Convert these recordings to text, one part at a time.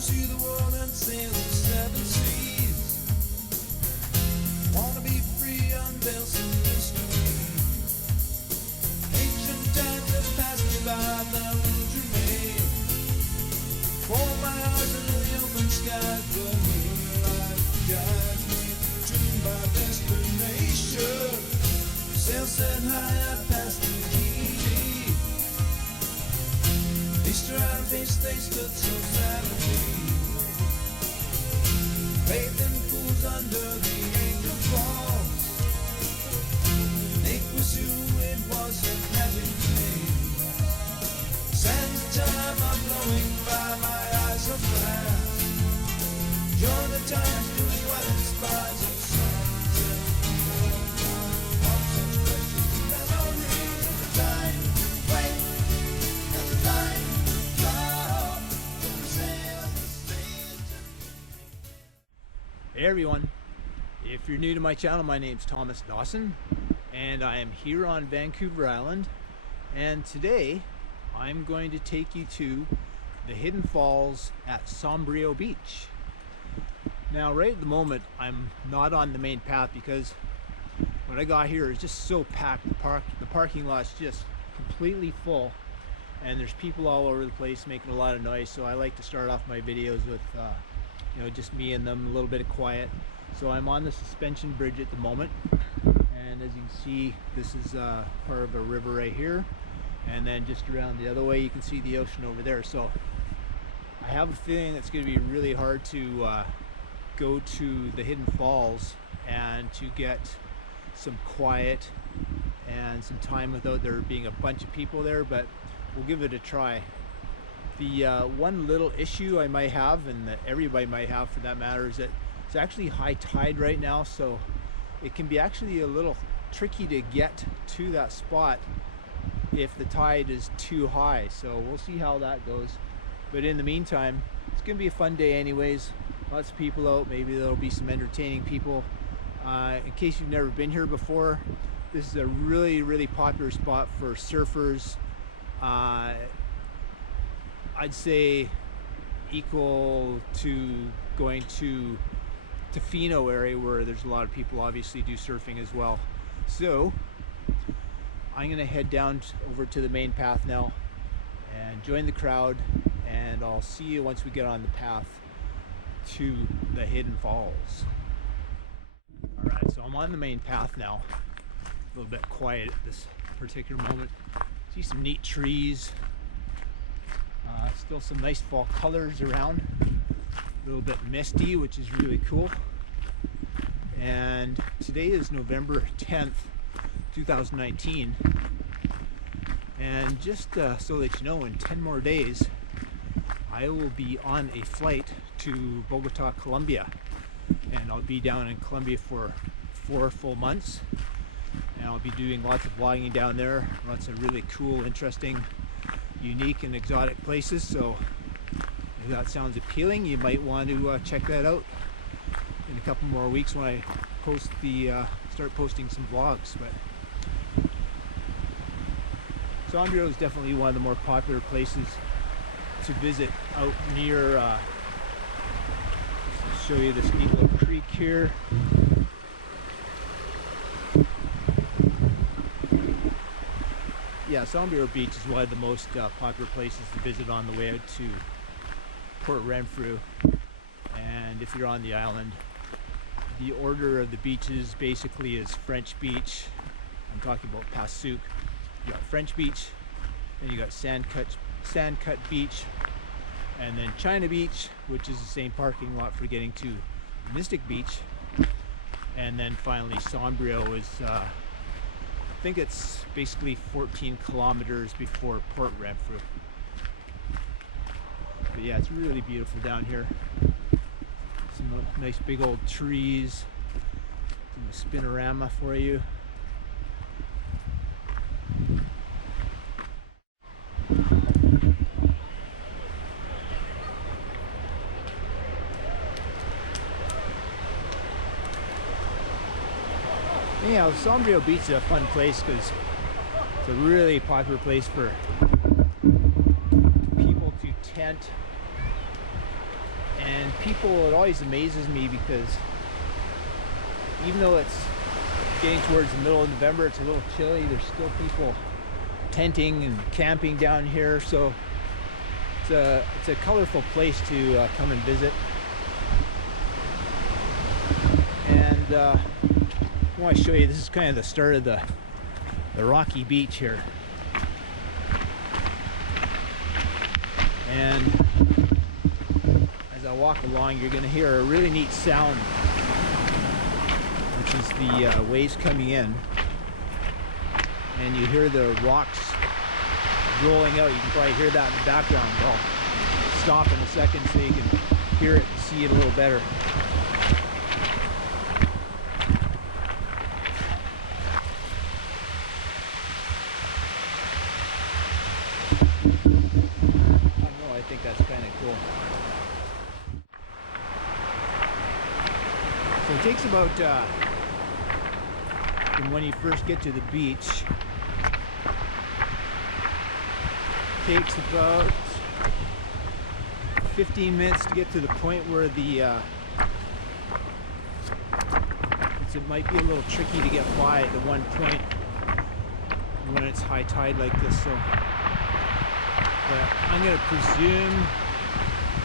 see the world and sail the seven seas. Wanna be free, unveil some mystery. Ancient times have passed me by, thou will remain. Hold my heart under the open skies, but moonlight guides me to my destination. Sail set high, I pass the key. Easter and feast, they stood so savagely. Bathed in pools under the angel falls. Nick was who it was a magic place. Sands of time are blowing by, my eyes are fast. Join the times doing what inspires us. Hey everyone, if you're new to my channel, my name's Thomas Dawson and I am here on Vancouver Island, and today I'm going to take you to the hidden falls at Sombrio Beach. Now right at the moment I'm not on the main path because what I got here is just so packed. The parking lot's just completely full and there's people all over the place making a lot of noise, so I like to start off my videos with you know, just me and them, a little bit of quiet. So I'm on the suspension bridge at the moment, and as you can see, this is part of a river right here, and then just around the other way you can see the ocean over there. So I have a feeling it's going to be really hard to go to the hidden falls and to get some quiet and some time without there being a bunch of people there, but we'll give it a try. The one little issue I might have, and that everybody might have for that matter, is that it's actually high tide right now, so it can be actually a little tricky to get to that spot if the tide is too high. So we'll see how that goes, but in the meantime it's gonna be a fun day anyways. Lots of people out, maybe there'll be some entertaining people. In case you've never been here before, this is a really popular spot for surfers. I'd say equal to going to Tofino area, where there's a lot of people obviously do surfing as well. So I'm gonna head down over to the main path now and join the crowd, and I'll see you once we get on the path to the hidden falls. Alright, so I'm on the main path now. A little bit quiet at this particular moment. See some neat trees. Still some nice fall colors around. A little bit misty, which is really cool. And today is November 10th, 2019. And just so that you know, in 10 more days, I will be on a flight to Bogota, Colombia. And I'll be down in Colombia for 4 full months. And I'll be doing lots of vlogging down there. Lots of really cool, interesting, unique and exotic places. So if that sounds appealing, you might want to check that out in a couple more weeks when I post start posting some vlogs. But Sombrio is definitely one of the more popular places to visit out near I'll show you this neat little creek here. Yeah, Sombrio Beach is one of the most popular places to visit on the way out to Port Renfrew. And if you're on the island, the order of the beaches basically is French Beach. I'm talking about Pasuk. You got French Beach, then you got Sandcut Beach, and then China Beach, which is the same parking lot for getting to Mystic Beach. And then finally Sombrio is I think it's basically 14 kilometers before Port Renfrew. But yeah, it's really beautiful down here. Some nice big old trees. Some spinorama for you. Anyhow, Sombrio Beach is a fun place because it's a really popular place for people to tent And people, it always amazes me because even though it's getting towards the middle of November, it's a little chilly, there's still people tenting and camping down here, so it's a colorful place to come and visit. And I want to show you, this is kind of the start of the rocky beach here. And as I walk along, you're going to hear a really neat sound, which is the waves coming in. And you hear the rocks rolling out. You can probably hear that in the background. I'll stop in a second so you can hear it and see it a little better. I think that's kind of cool. So it takes about, from when you first get to the beach, takes about 15 minutes to get to the point where the it might be a little tricky to get by at the one point when it's high tide like this. So but I'm going to presume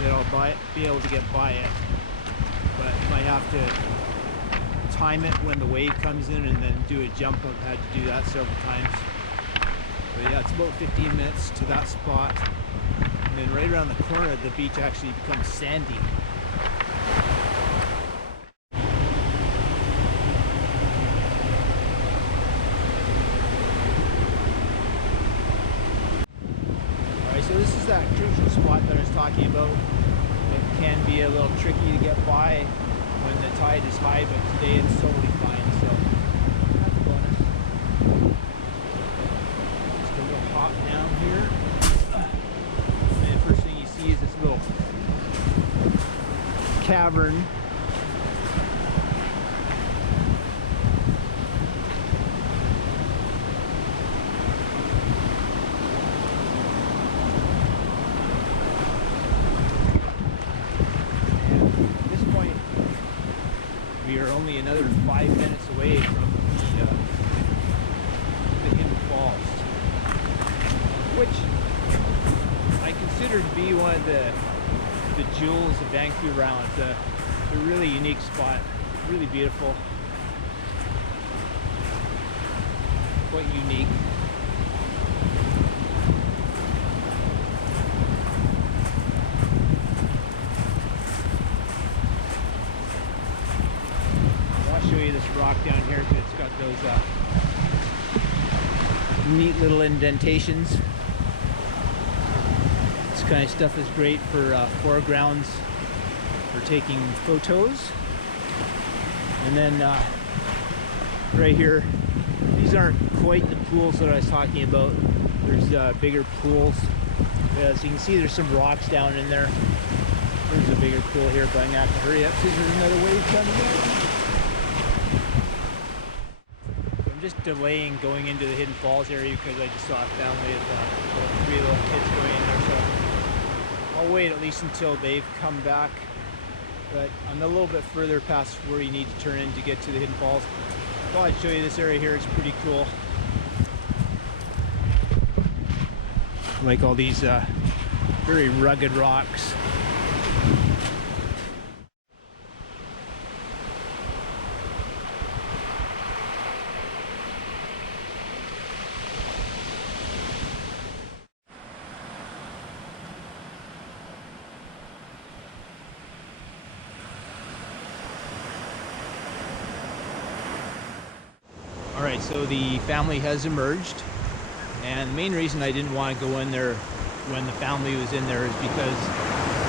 that I'll be able to get by it, but you might have to time it when the wave comes in and then do a jump. I've had to do that several times. But yeah, it's about 15 minutes to that spot, and then right around the corner the beach actually becomes sandy. So this is that crucial spot that I was talking about. It can be a little tricky to get by when the tide is high, but today it's totally fine, so that's a bonus. Just a little hop down here. And the first thing you see is this little cavern. We are only another 5 minutes away from the Hidden Falls, which I consider to be one of the jewels of Vancouver Island. It's a really unique spot, really beautiful, quite unique. Show you this rock down here because it's got those neat little indentations. This kind of stuff is great for foregrounds, for taking photos. And then right here, these aren't quite the pools that I was talking about. There's bigger pools. As you can see, there's some rocks down in there. There's a bigger pool here, but I'm gonna have to hurry up because there's another wave coming in. Just delaying going into the Hidden Falls area because I just saw a family of 3 little kids going in there, so I'll wait at least until they've come back. But I'm a little bit further past where you need to turn in to get to the Hidden Falls. I thought I'd show you this area here. It's pretty cool. I like all these very rugged rocks. Alright, so the family has emerged, and the main reason I didn't want to go in there when the family was in there is because,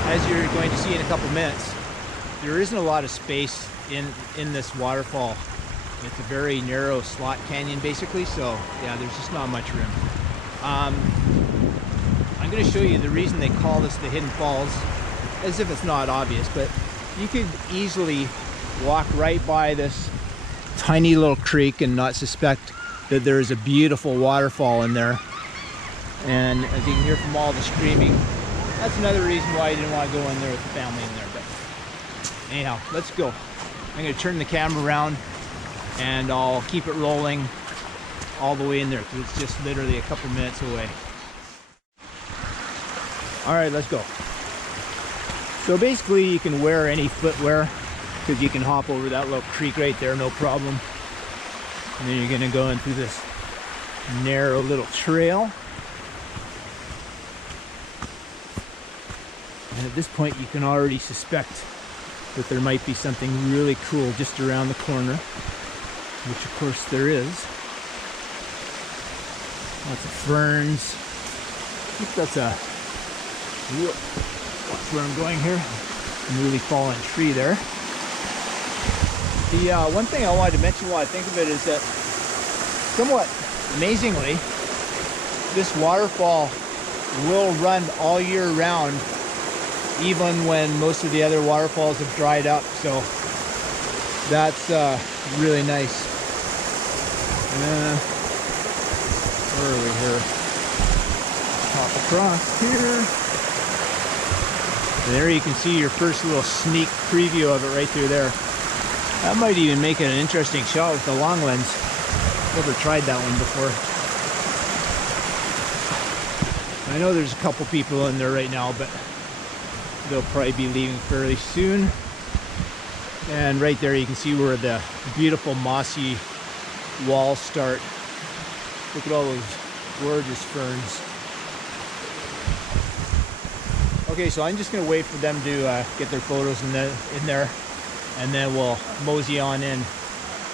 as you're going to see in a couple minutes, there isn't a lot of space in this waterfall. It's a very narrow slot canyon basically, so yeah, there's just not much room. I'm going to show you the reason they call this the Hidden Falls, as if it's not obvious, but you could easily walk right by this tiny little creek and not suspect that there is a beautiful waterfall in there. And as you can hear from all the screaming, that's another reason why I didn't want to go in there with the family in there. But anyhow, let's go. I'm going to turn the camera around and I'll keep it rolling all the way in there because it's just literally a couple minutes away. All right, let's go. So basically you can wear any footwear because you can hop over that little creek right there, no problem. And then you're going to go in through this narrow little trail. And at this point you can already suspect that there might be something really cool just around the corner, which of course there is. Lots of ferns. I think that's a, watch where I'm going here, a newly fallen tree there. The one thing I wanted to mention while I think of it is that somewhat amazingly, this waterfall will run all year round, even when most of the other waterfalls have dried up. So that's really nice. Where are we here? Hop across here. And there you can see your first little sneak preview of it right through there. That might even make it an interesting shot with the long lens. Never tried that one before. I know there's a couple people in there right now, but they'll probably be leaving fairly soon. And right there you can see where the beautiful mossy walls start. Look at all those gorgeous ferns. Okay, so I'm just going to wait for them to get their photos in there, and then we'll mosey on in,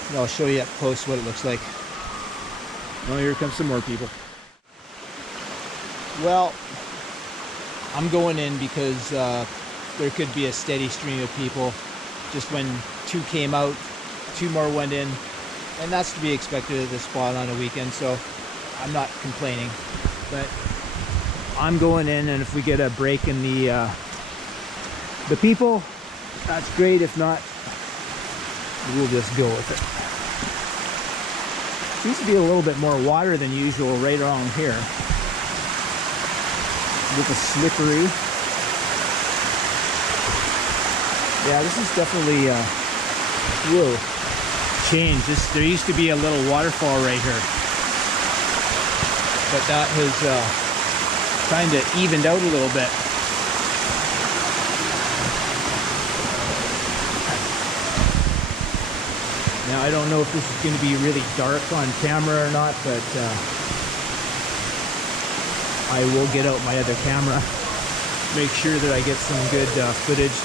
and I'll show you up close what it looks like. Oh, here comes some more people. Well, I'm going in because there could be a steady stream of people. Just when 2 came out, 2 more went in, and that's to be expected at this spot on a weekend, so I'm not complaining. But I'm going in, and if we get a break in the people, that's great. If not, we'll just go with it. Seems to be a little bit more water than usual right around here. A little slippery. Yeah, this is definitely whoa, change. There used to be a little waterfall right here, but that has kind of evened out a little bit. Now I don't know if this is going to be really dark on camera or not, but I will get out my other camera, make sure that I get some good footage.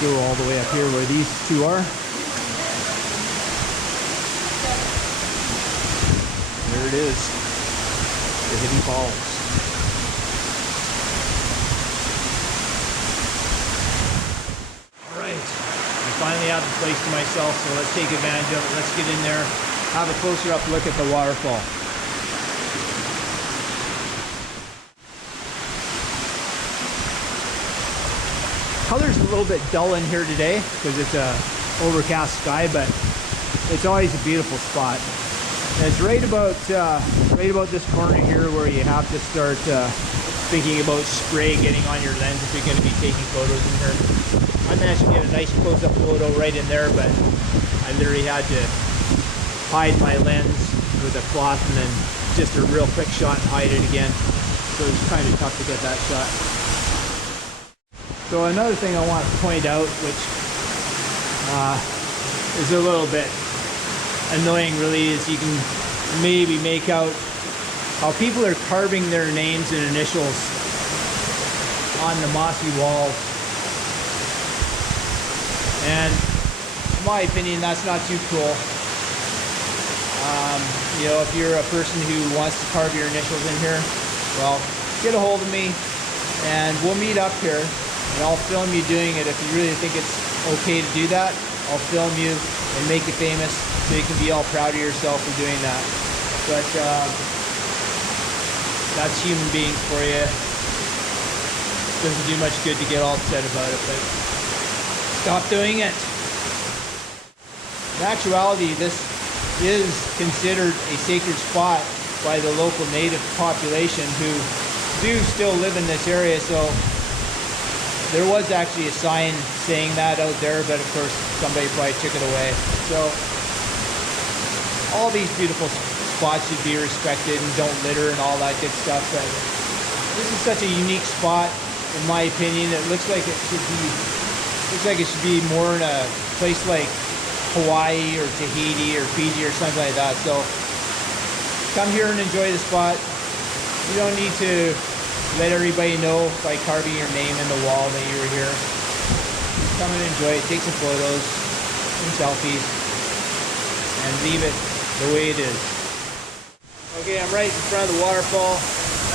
Go all the way up here where these 2 are. There it is, the hidden falls. All right, I finally have the place to myself, so let's take advantage of it. Let's get in there, have a closer up look at the waterfall. Color's a little bit dull in here today because it's a overcast sky, but it's always a beautiful spot. And it's right about this corner here where you have to start thinking about spray getting on your lens if you're going to be taking photos in here. I managed to get a nice close-up photo right in there, but I literally had to hide my lens with a cloth and then just a real quick shot and hide it again. So it's kind of tough to get that shot. So another thing I want to point out, which is a little bit annoying really, is you can maybe make out how people are carving their names and initials on the mossy walls. And in my opinion, that's not too cool. You know, if you're a person who wants to carve your initials in here, well, get a hold of me and we'll meet up here. And I'll film you doing it. If you really think it's okay to do that, I'll film you and make you famous so you can be all proud of yourself for doing that. But that's human beings for you. Doesn't do much good to get all upset about it, but stop doing it. In actuality, this is considered a sacred spot by the local native population who do still live in this area, so there was actually a sign saying that out there, but of course somebody probably took it away. So all these beautiful spots should be respected and don't litter and all that good stuff. But this is such a unique spot, in my opinion. It looks like it should be more in a place like Hawaii or Tahiti or Fiji or something like that. So come here and enjoy the spot. You don't need to let everybody know by carving your name in the wall that you were here. Come and enjoy it, take some photos, some selfies, and leave it the way it is. Okay, I'm right in front of the waterfall.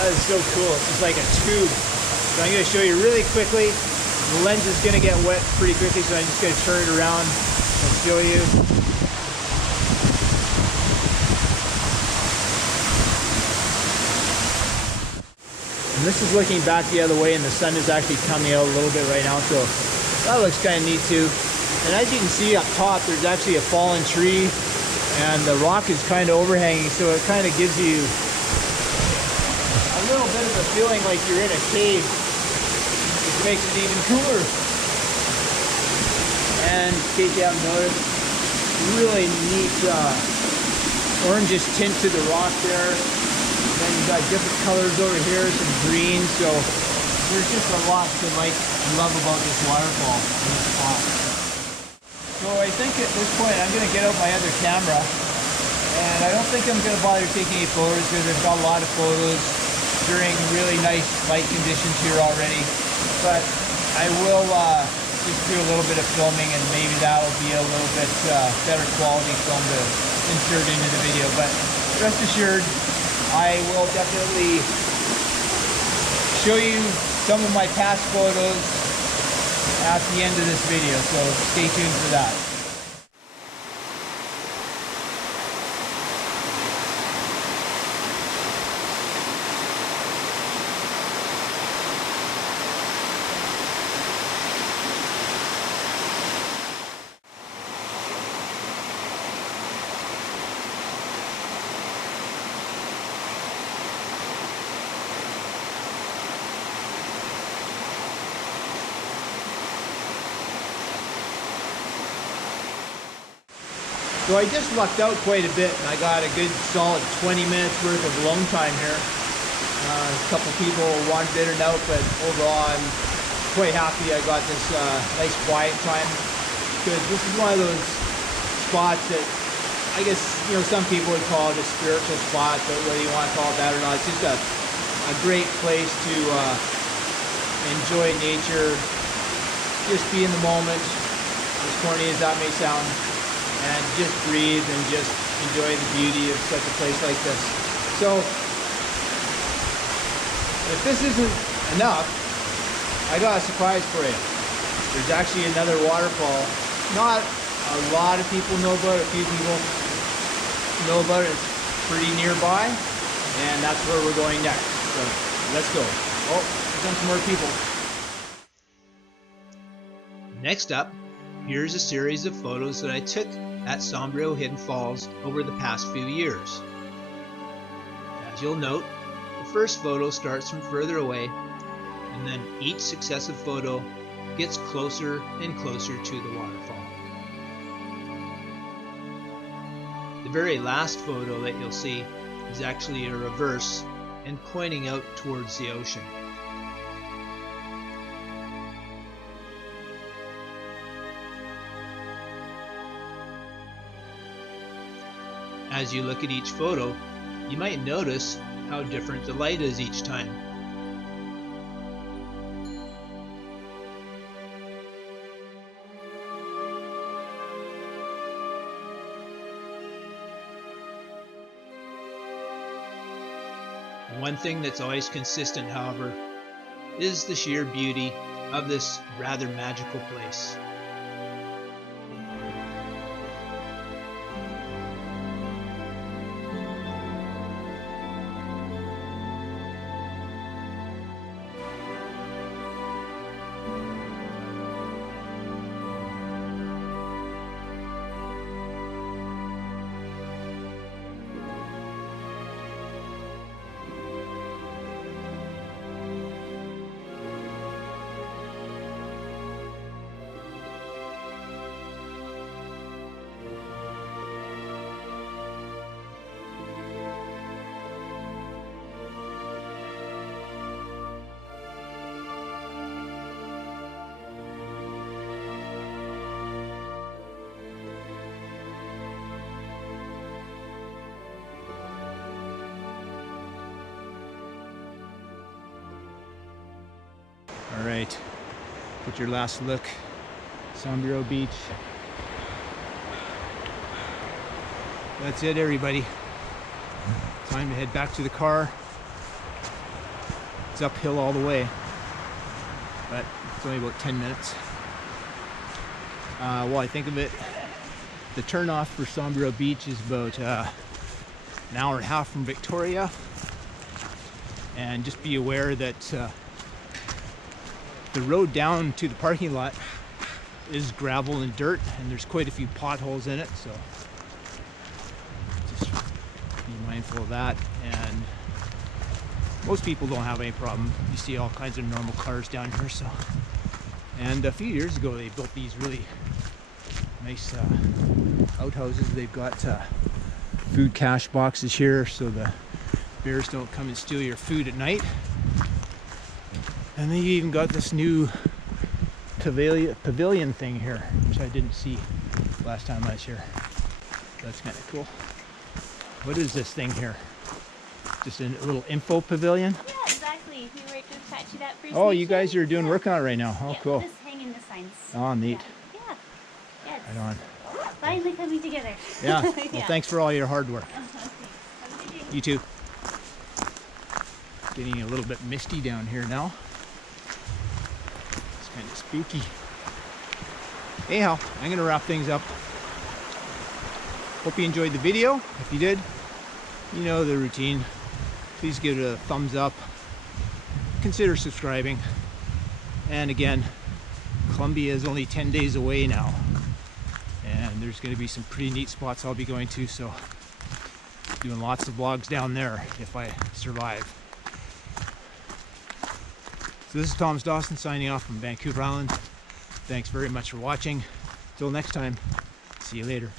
That is so cool. It's just like a tube. So I'm going to show you really quickly. The lens is going to get wet pretty quickly, so I'm just going to turn it around and show you. And this is looking back the other way, and the sun is actually coming out a little bit right now, so that looks kind of neat too. And as you can see up top, there's actually a fallen tree, and the rock is kind of overhanging, so it kind of gives you a little bit of a feeling like you're in a cave, which makes it even cooler. And in case you haven't noticed, really neat orangish tint to the rock there. And then you've got different colors over here, some green, so there's just a lot to like and love about this waterfall and this spot. So I think at this point I'm going to get out my other camera, and I don't think I'm going to bother taking any photos because I've got a lot of photos during really nice light conditions here already. But I will just do a little bit of filming, and maybe that'll be a little bit better quality film to insert into the video. But rest assured, I will definitely show you some of my past photos at the end of this video, so stay tuned for that. So I just lucked out quite a bit, and I got a good solid 20 minutes worth of alone time here. A couple people wanted in and out, but overall I'm quite happy I got this nice quiet time, because this is one of those spots that I guess, you know, some people would call it a spiritual spot, but whether you want to call it that or not, it's just a great place to enjoy nature, just be in the moment, as corny as that may sound, and just breathe and just enjoy the beauty of such a place like this. So if this isn't enough, I got a surprise for you. There's actually another waterfall. Not a lot of people know about it. A few people know about it. It's pretty nearby, and that's where we're going next. So let's go. Oh, here come some more people. Next up, here's a series of photos that I took at Sombrio Hidden Falls over the past few years. As you'll note, the first photo starts from further away, and then each successive photo gets closer and closer to the waterfall. The very last photo that you'll see is actually a reverse and pointing out towards the ocean. As you look at each photo, you might notice how different the light is each time. One thing that's always consistent, however, is the sheer beauty of this rather magical place. All right, put your last look. Sombrio Beach. That's it, everybody. Time to head back to the car. It's uphill all the way, but it's only about 10 minutes. Well, I think of it, the turnoff for Sombrio Beach is about an hour and a half from Victoria. And just be aware that the road down to the parking lot is gravel and dirt, and there's quite a few potholes in it, so just be mindful of that. And most people don't have any problem. You see all kinds of normal cars down here. So, and a few years ago they built these really nice outhouses. They've got food cache boxes here so the bears don't come and steal your food at night. And they even got this new pavilion thing here, which I didn't see last time I was here. That's kind of cool. What is this thing here? Just a little info pavilion? Yeah, exactly. We were just catching that first. Oh, you guys are doing work on it right now. Oh, yeah, cool. Just hanging the signs. Oh, neat. Yeah. Yeah. It's Right on. finally coming together. Yeah. Well, Yeah. thanks for all your hard work. Okay. Have a good day. You too. Getting a little bit misty down here now. It's kind of spooky. Anyhow, I'm going to wrap things up. Hope you enjoyed the video. If you did, you know the routine. Please give it a thumbs up. Consider subscribing. And again, Columbia is only 10 days away now. And there's going to be some pretty neat spots I'll be going to, so doing lots of vlogs down there if I survive. So this is Thomas Dawson signing off from Vancouver Island. Thanks very much for watching. Till next time, see you later.